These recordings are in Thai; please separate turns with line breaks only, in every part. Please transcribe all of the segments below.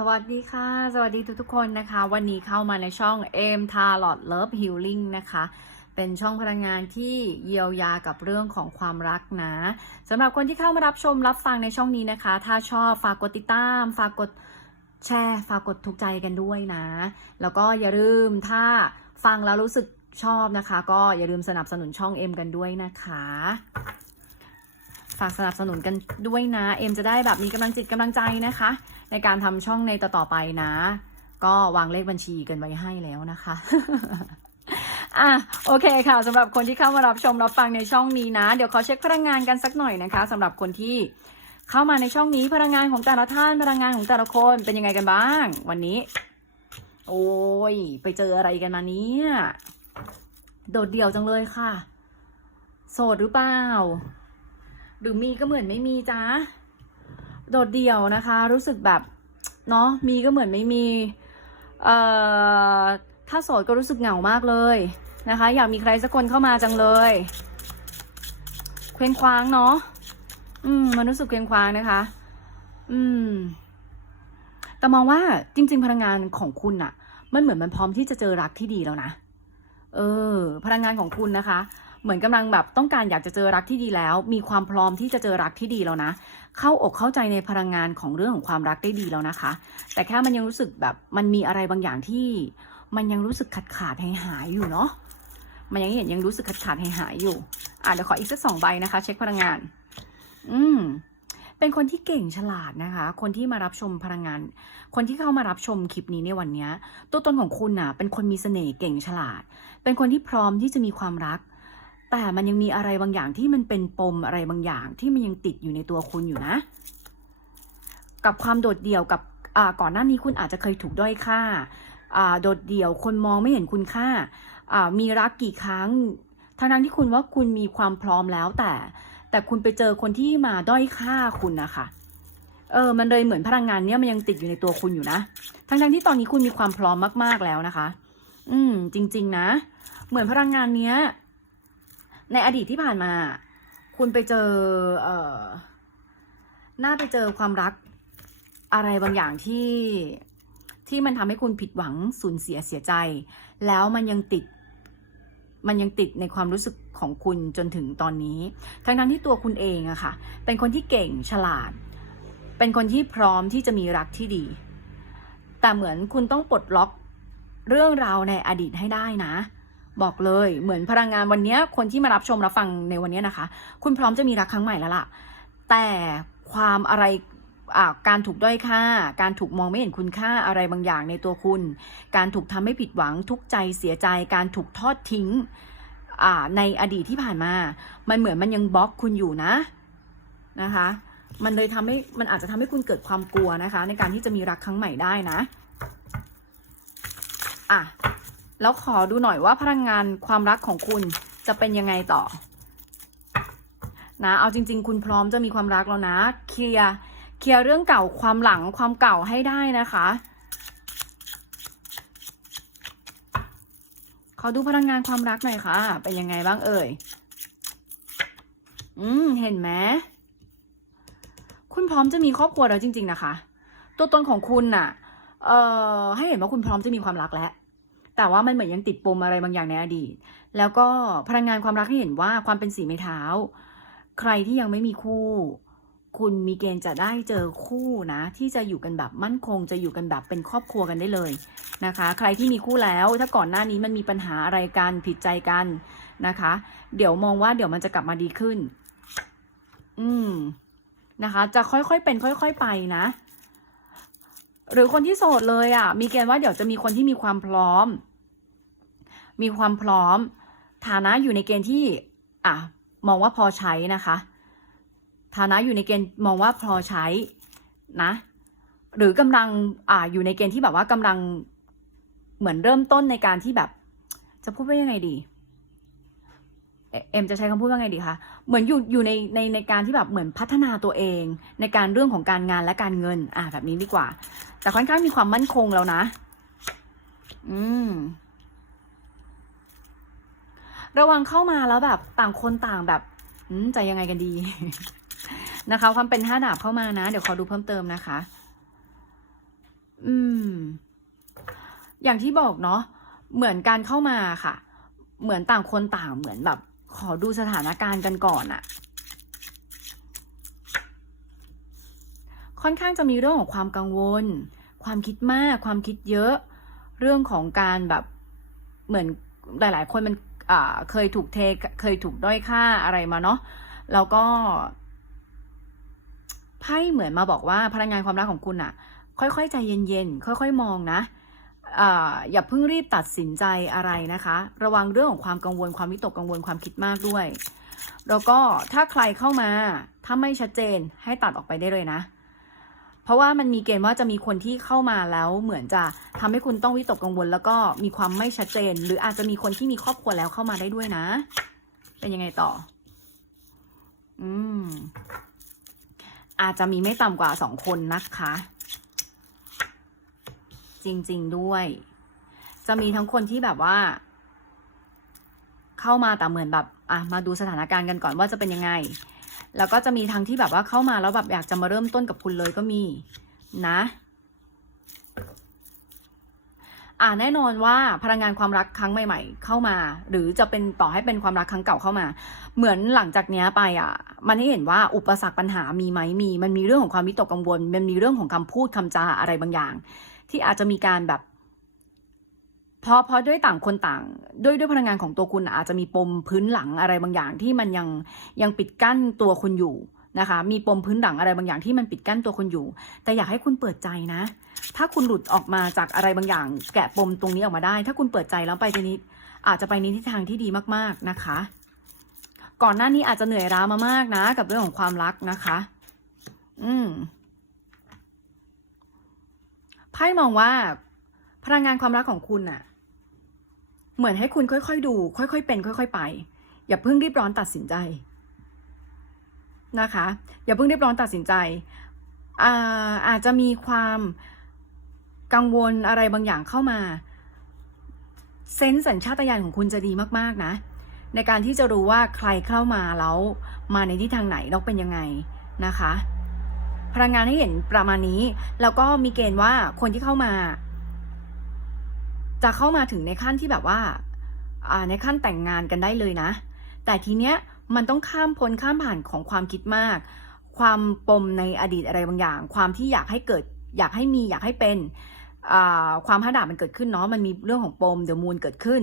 สวัสดีค่ะ สวัสดีทุกทุกๆคนนะคะ วันนี้เข้ามาในช่อง M t a r o t Love Healing นะคะ เป็นช่องพลังงานที่เยียวยากับเรื่องของความรักนะสำหรับคนที่เข้ามารับชมรับฟังในช่องนี้นะคะ ถ้าชอบฝากกดติดตาม ฝากกดแชร์ฝากกดถูกใจกันด้วยนะ แล้วก็อย่าลืมถ้าฟังแล้วรู้สึกชอบนะคะ ก็อย่าลืมสนับสนุนช่อง M กันด้วยนะคะ ฝากสนับสนุนกันด้วยนะ เอ็มจะได้แบบมีกำลังจิตกำลังใจนะคะ ในการทำช่องในต่อๆไปนะ ก็วางเลขบัญชีกันไว้ให้แล้วนะคะอะโอเคค่ะสำหรับคนที่เข้ามารับชมรับฟังในช่องนี้นะ เดี๋ยวขอเช็คพลังงานกันสักหน่อยนะคะสำหรับคนที่เข้ามาในช่องนี้พลังงานของแต่ละท่านพลังงานของแต่ละคนเป็นยังไงกันบ้าง วันนี้ โอ้ย ไปเจออะไรกันมาเนี่ยโดดเดี่ยวจังเลยค่ะ โสดหรือเปล่า หรือมีก็เหมือนไม่มีจ้าโดดเดี่ยวนะคะ รู้สึกแบบเนาะมีก็เหมือนไม่มีเอ่อถ้าโสดก็รู้สึกเหงามากเลยนะคะ อยากมีใครสักคนเข้ามาจังเลย เคว้งคว้างเนาะอืมมันรู้สึกเคว้งคว้างนะคะ อืม แต่มองว่าจริง ๆ พลังงานของคุณอะมันเหมือนมันพร้อมที่จะเจอรักที่ดีแล้วนะเออ พลังงานของคุณนะคะ เหมือนกำลังแบบต้องการอยากจะเจอรักที่ดีแล้ว มีความพร้อมที่จะเจอรักที่ดีแล้วนะ เข้าอกเข้าใจในพลังงานของเรื่องของความรักได้ดีแล้วนะคะ แต่แค่มันยังรู้สึกแบบมันมีอะไรบางอย่างที่ มันยังรู้สึกขาดขาดหายหายอยู่เนาะมันยังเห็นยังรู้สึกขาดขาดหายหายอยู่อะเดี๋ยวขออีกสักสองใบนะคะ เช็คพลังงาน อืมเป็นคนที่เก่งฉลาดนะคะ คนที่มารับชมพลังงาน คนที่เข้ามารับชมคลิปนี้ในวันนี้ ตัวตนของคุณน่ะ เป็นคนมีเสน่ห์เก่งฉลาด เป็นคนที่พร้อมที่จะมีความรัก แต่มันยังมีอะไรบางอย่างที่มันเป็นปมอะไรบางอย่าง ที่มันยังติดอยู่ในตัวคุณอยู่นะ กับความโดดเดี่ยวกับก่อนหน้านี้คุณอาจจะเคยถูกด้อยค่าโดดเดี่ยวคนมองไม่เห็นคุณค่ามีรักกี่ครั้งทั้งนั้นที่คุณว่าคุณมีความพร้อมแล้วแต่ แต่คุณไปเจอคนที่มาด้อยค่าคุณนะคะเออมันเลยเหมือนพลังงานเนี้ยมันยังติดอยู่ในตัวคุณอยู่นะทั้งที่ตอนนี้คุณมีความพร้อมมาก ๆแล้วนะคะ อืม จริง ๆ นะ เหมือนพลังงานเนี้ย ในอดีตที่ผ่านมา คุณไปเจอเอ่อน่าไปเจอความรักอะไรบางอย่างที่ที่มันทำให้คุณผิดหวังสูญเสียเสียใจ แล้วมันยังติด มันยังติดในความรู้สึกของคุณจนถึงตอนนี้ ทั้งทั้งๆที่ตัวคุณเองอะค่ะ เป็นคนที่เก่งฉลาด เป็นคนที่พร้อมที่จะมีรักที่ดี แต่เหมือนคุณต้องปลดล็อกเรื่องราวในอดีตให้ได้นะ บอกเลยเหมือนพลังงานวันนี้คนที่มารับชมรับฟังในวันนี้นะคะ คุณพร้อมจะมีรักครั้งใหม่แล้วล่ะ แต่ความอะไรการถูกด้อยค่า การถูกมองไม่เห็นคุณค่าอะไรบางอย่างในตัวคุณ การถูกทำให้ผิดหวังทุกใจเสียใจ การถูกทอดทิ้งในอดีตที่ผ่านมา มันเหมือนมันยังบล็อกคุณอยู่นะนะคะ มันเลยทำให้มันอาจจะทำให้คุณเกิดความกลัวนะคะ ในการที่จะมีรักครั้งใหม่ได้นะ อะ แล้วขอดูหน่อยว่าพลังงานความรักของคุณจะเป็นยังไงต่อ นะ เอาจริง ๆ คุณพร้อมจะมีความรักแล้วนะ เคลียร์ เคลียร์เรื่องเก่าความหลังความเก่าให้ได้นะคะ ขอดูพลังงานความรักหน่อยค่ะ เป็นยังไงบ้างเอ่ย อืม เห็นไหม คุณพร้อมจะมีครอบครัวแล้วจริง ๆ นะคะ ตัวตนของคุณน่ะ เอ่อ ให้เห็นว่าคุณพร้อมจะมีความรักแล้ว แต่ว่ามันเหมือนยังติดปมอะไรบางอย่างในอดีต แล้วก็พลังงานความรักให้เห็นว่าความเป็นสีไม้เท้า ใครที่ยังไม่มีคู่ คุณมีเกณฑ์จะได้เจอคู่นะ ที่จะอยู่กันแบบมั่นคง จะอยู่กันแบบเป็นครอบครัวกันได้เลยนะคะ ใครที่มีคู่แล้ว ถ้าก่อนหน้านี้มันมีปัญหาอะไรกันผิดใจกันนะคะ เดี๋ยวมองว่าเดี๋ยวมันจะกลับมาดีขึ้น อืมนะคะ จะค่อยๆเป็น ค่อย ๆ ไปนะ หรือคนที่โสดเลยอะ่ะ มีเกณฑ์ว่าเดี๋ยวจะมีคนที่มีความพร้อม มีความพร้อม ฐานะอยู่ในเกณฑ์ที่ อะ มองว่าพอใช้นะคะ ฐานะอยู่ในเกณฑ์มองว่าพอใช้นะ หรือกำลังอ่าอยู่ในเกณฑ์ที่แบบว่ากำลังเหมือนเริ่มต้นในการที่แบบ จะพูดว่ายังไงดีเอ็มจะใช้คำพูดว่าไงดีคะ เหมือนอยู่อยู่ในในในการที่แบบเหมือนพัฒนาตัวเอง ในการเรื่องของการงานและการเงิน อ่าแบบนี้ดีกว่า แต่ค่อนข้างมีความมั่นคงแล้วนะ อืม ระวังเข้ามาแล้วแบบต่างคนต่างแบบอืมจะยังไงกันดี นะคะ ความเป็นห้าดาบเข้ามานะ เดี๋ยวขอดูเพิ่มเติมนะคะ อืม อย่างที่บอกเนาะเหมือนการเข้ามาค่ะ เหมือนต่างคนต่างเหมือนแบบ ขอดูสถานการณ์กันก่อนอะค่อนข้างจะมีเรื่องของความกังวล ความคิดมาก ความคิดเยอะ เรื่องของการแบบเหมือนหลาย ๆ คนมันเคยถูกเทเคยถูกด้อยค่าอะไรมาเนาะแล้วก็ไพ่เหมือนมาบอกว่าพลังงานความรักของคุณอะค่อยๆใจเย็นๆค่อย ๆ มองนะอย่าเพิ่งรีบตัดสินใจอะไรนะคะ ระวังเรื่องของความกังวลความวิตกกังวลความคิดมากด้วย แล้วก็ถ้าใครเข้ามาถ้าไม่ชัดเจนให้ตัดออกไปได้เลยนะ เพราะว่ามันมีเกณฑ์ว่าจะมีคนที่เข้ามาแล้วเหมือนจะทำให้คุณต้องวิตกกังวล แล้วก็มีความไม่ชัดเจน หรืออาจจะมีคนที่มีครอบครัวแล้วเข้ามาได้ด้วยนะ เป็นยังไงต่อ อืม อาจจะมีไม่ต่ำกว่าสองคนนะคะ จริง ๆด้วย จะมีทั้งคนที่แบบว่า เข้ามาแต่เหมือนแบบ อะ มาดูสถานการณ์กันก่อนว่าจะเป็นยังไง แล้วก็จะมีทั้งที่แบบว่าเข้ามาแล้วแบบอยากจะมาเริ่มต้นกับคุณเลยก็มีนะอ่าแน่นอนว่าพลังงานความรักครั้งใหม่ ๆ เข้ามา หรือจะเป็นต่อให้เป็นความรักครั้งเก่าเข้ามา เหมือนหลังจากเนี้ไปอะ มันให้เห็นว่าอุปสรรคปัญหามีไหมมี มันมีเรื่องของความวิตกกังวล มันมีเรื่องของคำพูดคำจาอะไรบางอย่าง ที่อาจจะมีการแบบ เพราะเพราะด้วยต่างคนต่าง ด้วยด้วยพลังงานของตัวคุณอาจจะมีปมพื้นหลังอะไรบางอย่างที่มันยังยังปิดกั้นตัวคุณอยู่นะคะ มีปมพื้นหลังอะไรบางอย่างที่มันปิดกั้นตัวคุณอยู่ แต่อยากให้คุณเปิดใจนะ ถ้าคุณหลุดออกมาจากอะไรบางอย่าง แกะปมตรงนี้ออกมาได้ ถ้าคุณเปิดใจแล้วไปในนี้ อาจจะไปในทิศทางที่ดีมากๆนะคะ ก่อนหน้านี้อาจจะเหนื่อยล้ามามากนะ กับเรื่องของความรักนะคะ อืมไพ่มองว่าพลังงานความรักของคุณน่ะ เหมือนให้คุณค่อยๆดู ค่อยๆเป็น ค่อย ๆ ไป อย่าเพิ่งรีบร้อนตัดสินใจนะคะ อย่าเพิ่งรีบร้อนตัดสินใจอาอาจจะมีความกังวลอะไรบางอย่างเข้ามาเซนส์สัญชาตญาณของคุณจะดีมากๆนะ ในการที่จะรู้ว่าใครเข้ามาแล้วมาในทิศทางไหนแล้วเป็นยังไงนะคะ พลังงานให้เห็นประมาณนี้ แล้วก็มีเกณฑ์ว่าคนที่เข้ามา จะเข้ามาถึงในขั้นที่แบบว่าในขั้นแต่งงานกันได้เลยนะ แต่ทีเนี้ยมันต้องข้ามพ้นข้ามผ่านของความคิดมาก ความปมในอดีตอะไรบางอย่าง ความที่อยากให้เกิดอยากให้มีอยากให้เป็นความห้าดาบมันเกิดขึ้นเนาะมันมีเรื่องของปมเดอะมูนเกิดขึ้น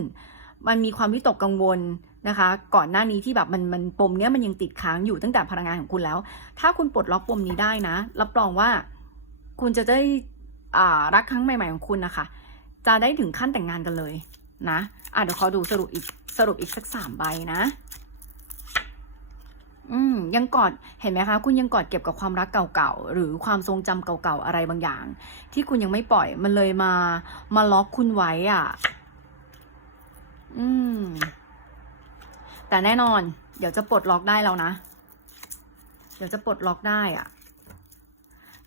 มันมีความวิตกกังวลนะคะ ก่อนหน้านี้ที่แบบมันมันปมเนี้ยมันยังติดค้างอยู่ตั้งแต่พลังงานของคุณแล้ว ถ้าคุณปลดล็อกปมนี้ได้นะ รับรองว่าคุณจะได้รักครั้งใหม่ ๆของคุณนะคะ จะได้ถึงขั้นแต่งงานกันเลยนะอะเดี๋ยวขอดูสรุปอีกสรุปอีกสักสามใบนะ อืมยังกอดเห็นไหมคะ คุณยังกอดเก็บกับความรักเก่าๆหรือความทรงจำเก่าๆอะไรบางอย่าง ที่คุณยังไม่ปล่อยมันเลยมามาล็อกคุณไว้อะ อืม แต่แน่นอน เดี๋ยวจะปลดล็อกได้แล้วนะ เดี๋ยวจะปลดล็อกได้อะ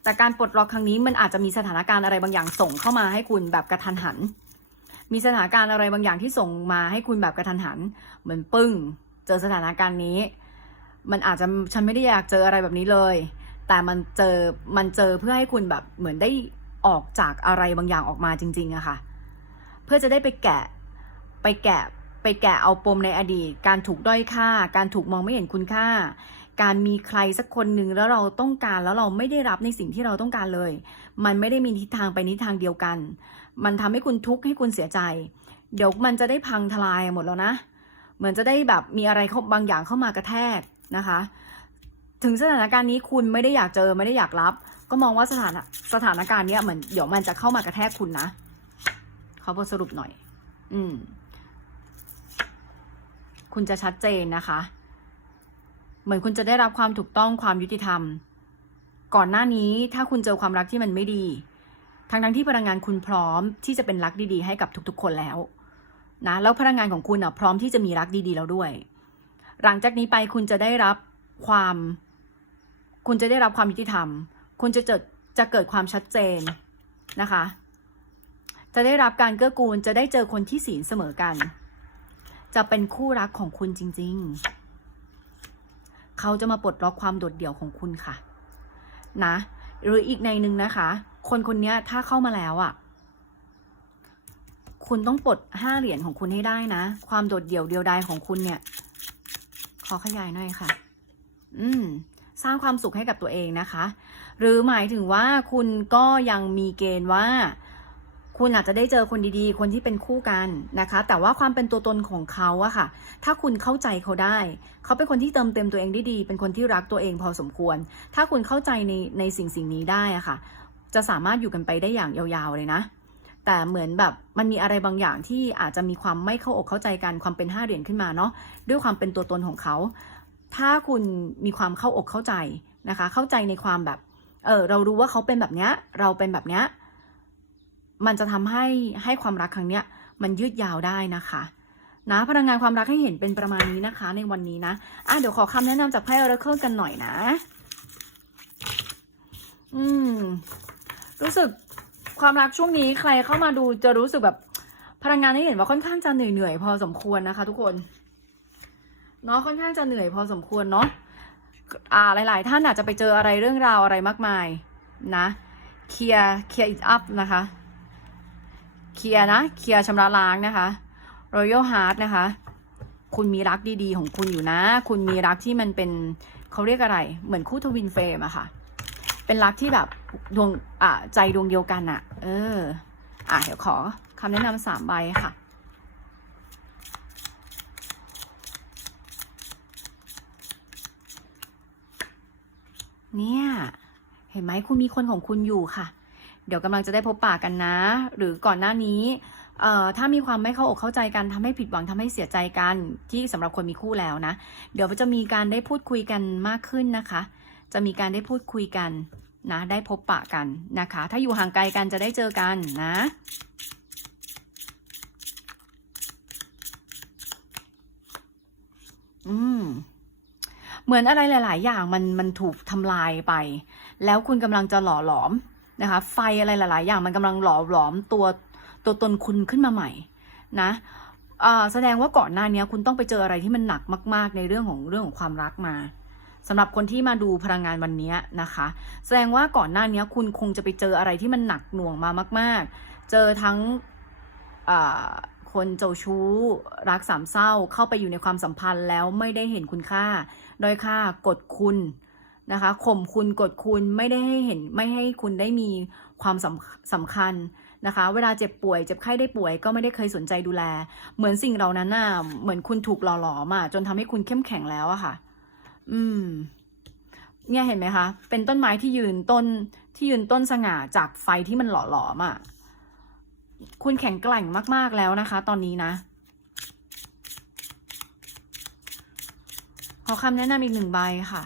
แต่การปลดล็อกครั้งนี้มันอาจจะมีสถานการณ์อะไรบางอย่างส่งเข้ามาให้คุณแบบกระทันหัน มีสถานการณ์อะไรบางอย่างที่ส่งมาให้คุณแบบกระทันหัน เหมือนปึ้ง เจอสถานการณ์นี้ มันอาจจะฉันไม่ได้อยากเจออะไรแบบนี้เลย แต่มันเจอมันเจอเพื่อให้คุณแบบเหมือนได้ออกจากอะไรบางอย่างออกมาจริงๆอะค่ะ เพื่อจะได้ไปแกะไปแกะไปแกะเอาปมในอดีต การถูกด้อยค่า การถูกมองไม่เห็นคุณค่า การมีใครสักคนหนึ่งแล้วเราต้องการแล้วเราไม่ได้รับในสิ่งที่เราต้องการเลย มันไม่ได้มีทิศทางไปนิศทางเดียวกัน มันทำให้คุณทุกข์ให้คุณเสียใจ เดี๋ยวมันจะได้พังทลายหมดแล้วนะ เหมือนจะได้แบบมีอะไรเขาบางอย่างเข้ามากระแทกนะคะ ถึงสถานการณ์นี้คุณไม่ได้อยากเจอไม่ได้อยากรับ ก็มองว่าสถานสถานการณ์เนี้ยเหมือนเดี๋ยวมันจะเข้ามากระแทกคุณนะขาบทสรุปหน่อย อืม คุณจะชัดเจนนะคะ เหมือนคุณจะได้รับความถูกต้องความยุติธรรม ก่อนหน้านี้ถ้าคุณเจอความรักที่มันไม่ดี ทั้งทั้งที่พลังงานคุณพร้อมที่จะเป็นรักดีๆ ให้กับทุกๆ คนแล้วนะแล้วพลังงานของคุณอะพร้อมที่จะมีรักดีๆแล้วด้วย หลังจากนี้ไปคุณจะได้รับความ คุณจะได้รับความยุติธรรม คุณจะเกิดจะเกิดความชัดเจนนะคะ จะได้รับการเกื้อกูลจะได้เจอคนที่ศีลเสมอกัน จะเป็นคู่รักของคุณจริง ๆ เขาจะมาปลดล็อกความโดดเดี่ยวของคุณค่ะ นะ หรืออีกในหนึ่งนะคะ คนคนนี้ถ้าเข้ามาแล้วอะ่ะ คุณต้องปลดห้าเหรียญของคุณให้ได้นะ ความโดดเดี่ยวเดียวดายของคุณเนี่ย ขอขยายหน่อยค่ะ อืมสร้างความสุขให้กับตัวเองนะคะ หรือหมายถึงว่าคุณก็ยังมีเกณฑ์ว่า คุณอาจจะได้เจอคนดีๆ คนที่เป็นคู่กันนะคะ แต่ว่าความเป็นตัวตนของเขาอะค่ะ ถ้าคุณเข้าใจเขาได้ เขาเป็นคนที่เติมเต็มตัวเองได้ดี เป็นคนที่รักตัวเองพอสมควร ถ้าคุณเข้าใจในในสิ่งสิ่งนี้ได้อะค่ะ จะสามารถอยู่กันไปได้อย่างยาวๆเลยนะ แต่เหมือนแบบมันมีอะไรบางอย่างที่อาจจะมีความไม่เข้าอกเข้าใจกัน ความเป็นห้าเหรียญขึ้นมาเนาะ ด้วยความเป็นตัวตนของเขา ถ้าคุณมีความเข้าอกเข้าใจนะคะ เข้าใจในความแบบ เออเรารู้ว่าเขาเป็นแบบเนี้ย เราเป็นแบบเนี้ย มันจะทำให้ให้ความรักครั้งเนี้ยมันยืดยาวได้นะคะนะพลังงานความรักให้เห็นเป็นประมาณนี้นะคะ ในวันนี้นะอะเดี๋ยวขอคำแนะนำจากไพ่ออร์เคิลกันหน่อยนะ อืม รู้สึกความรักช่วงนี้ใครเข้ามาดูจะรู้สึกแบบพลังงานให้เห็นว่าค่อนข้างจะเหนื่อยๆพอสมควรนะคะ ทุกคนเนาะค่อนข้างจะเหนื่อยพอสมควรเนาะอ่าหลาย ๆ ท่านอาจจะไปเจออะไรเรื่องราวอะไรมากมาย นะเคลียร์เคลียร์อิทอัพนะคะ เคลียนะ เคลียชำระล้างนะคะ Royal Heart นะคะ คุณมีรักดีๆ ของคุณอยู่นะ คุณมีรักที่มันเป็นเขาเรียกอะไร เหมือนคู่ทวินเฟรมอะค่ะ เป็นรักที่แบบดวงอะใจดวงเดียวกันอะเออ อะเดี๋ยวขอคำแนะนำสามใบค่ะเนี่ย เห็นไหมคุณมีคนของคุณอยู่ค่ะ เดี๋ยวกำลังจะได้พบปะกันนะ หรือก่อนหน้านี้เอ่อถ้ามีความไม่เข้าอกเข้าใจกันทำให้ผิดหวังทำให้เสียใจกัน ที่สำหรับคนมีคู่แล้วนะ เดี๋ยวจะมีการได้พูดคุยกันมากขึ้นนะคะ จะมีการได้พูดคุยกันนะได้พบปะกันนะคะ ถ้าอยู่ห่างไกลกันจะได้เจอกันนะอืมเหมือนอะไรหลาย ๆ อย่างมันมันถูกทำลายไป แล้วคุณกำลังจะหล่อหลอม นะคะ ไฟอะไรหลาย ๆ อย่างมันกำลังหล่อหลอมตัวตัวตนคุณขึ้นมาใหม่นะแสดงว่าก่อนหน้านี้คุณต้องไปเจออะไรที่มันหนักมาก ๆ ในเรื่องของเรื่องของความรักมาสำหรับคนที่มาดูพลังงานวันนี้นะคะ แสดงว่าก่อนหน้านี้คุณคงจะไปเจออะไรที่มันหนักหน่วงมามาก ๆ เจอทั้งคนเจ้าชู้ รักสามเศร้าเข้าไปอยู่ในความสัมพันธ์แล้วไม่ได้เห็นคุณค่าด้อยค่ากดคุณ นะคะข่มคุณกดคุณไม่ได้ให้เห็นไม่ให้คุณได้มีความสำสำคัญนะคะ เวลาเจ็บป่วยเจ็บไข้ได้ป่วยก็ไม่ได้เคยสนใจดูแล เหมือนสิ่งเหล่านั้นน่ะเหมือนคุณถูกหล่อหลอมอะจนทำให้คุณเข้มแข็งแล้วอะค่ะ อืม เนี่ยเห็นไหมคะ เป็นต้นไม้ที่ยืนต้นที่ยืนต้นสง่าจากไฟที่มันหล่อหลอมอะคุณแข็งแกร่งมากๆแล้วนะคะ ตอนนี้นะขอคำแนะนำอีกหนึ่งใบค่ะ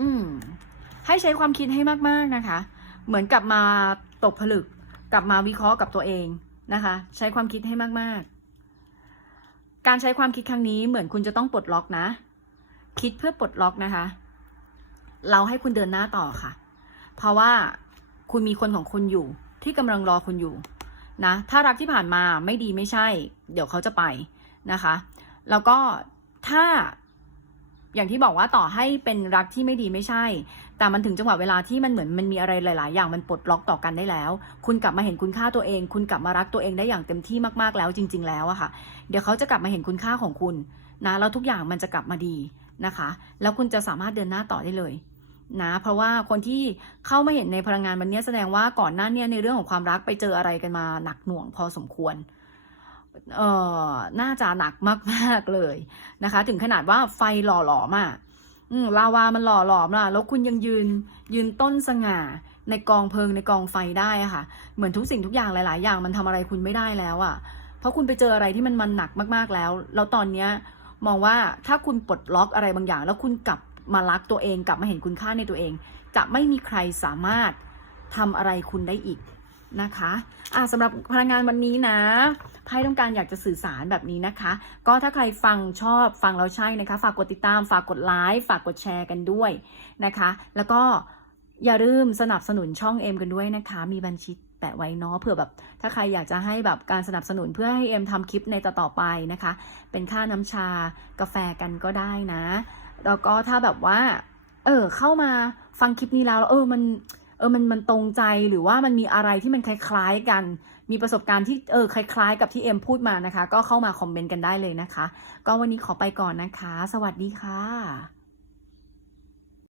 อืม ให้ใช้ความคิดให้มากๆนะคะ เหมือนกลับมาตกผลึก กลับมาวิเคราะห์กับตัวเองนะคะ ใช้ความคิดให้มากๆ การใช้ความคิดครั้งนี้เหมือนคุณจะต้องปลดล็อกนะ คิดเพื่อปลดล็อกนะคะ เราให้คุณเดินหน้าต่อค่ะ เพราะว่าคุณมีคนของคุณอยู่ ที่กำลังรอคุณอยู่นะ ถ้ารักที่ผ่านมาไม่ดีไม่ใช่ เดี๋ยวเขาจะไปนะคะ แล้วก็ถ้า อย่างที่บอกว่าต่อให้เป็นรักที่ไม่ดีไม่ใช่ แต่มันถึงจังหวะเวลาที่มันเหมือนมันมีอะไรหลาย ๆ อย่างมันปลดล็อกต่อกันได้แล้ว คุณกลับมาเห็นคุณค่าตัวเอง คุณกลับมารักตัวเองได้อย่างเต็มที่มาก ๆ แล้วจริง ๆ แล้วอะค่ะ เดี๋ยวเขาจะกลับมาเห็นคุณค่าของคุณนะแล้วทุกอย่างมันจะกลับมาดีนะคะ แล้วคุณจะสามารถเดินหน้าต่อได้เลยนะเพราะว่าคนที่เข้ามาเห็นในพลังงานวันนี้แสดงว่าก่อนหน้านี้ในเรื่องของความรักไปเจออะไรกันมาหนักหน่วงพอสมควร เอ่อน่าจะหนักมากๆเลยนะคะ ถึงขนาดว่าไฟหล่อหลอมอะลาวามันหล่อหลอมล่ะแล้วคุณยังยืนยืนต้นสง่าในกองเพลิงในกองไฟได้อะค่ะ เหมือนทุกสิ่งทุกอย่างหลาย ๆ อย่างมันทำอะไรคุณไม่ได้แล้วอะเพราะคุณไปเจออะไรที่มันมันหนักมากๆแล้ว แล้วตอนเนี้ยมองว่าถ้าคุณปลดล็อกอะไรบางอย่าง แล้วคุณกลับมารักตัวเองกลับมาเห็นคุณค่าในตัวเอง จะไม่มีใครสามารถทำอะไรคุณได้อีกนะคะ อะสำหรับพลังงานวันนี้นะไพ่ต้องการอยากจะสื่อสารแบบนี้นะคะ ก็ถ้าใครฟังชอบฟังแล้วใช่นะคะ ฝากกดติดตาม ฝากกดไลค์ฝากกดแชร์กันด้วยนะคะ แล้วก็อย่าลืมสนับสนุนช่องเอ็มกันด้วยนะคะ มีบัญชีแปะไว้เนาะเผื่อแบบถ้าใครอยากจะให้แบบการสนับสนุนเพื่อให้เอ็มทำคลิปในต่อๆไปนะคะ เป็นค่าน้ำชากาแฟกันก็ได้นะ แล้วก็ถ้าแบบว่า เออเข้ามาฟังคลิปนี้แล้วเออมัน เออมันมันตรงใจหรือว่ามันมีอะไรที่มันคล้ายๆกัน มีประสบการณ์ที่เออคล้ายๆ กับที่เอ็มพูดมานะคะ ก็เข้ามาคอมเมนต์กันได้เลยนะคะ ก็วันนี้ขอไปก่อนนะคะ สวัสดีค่ะ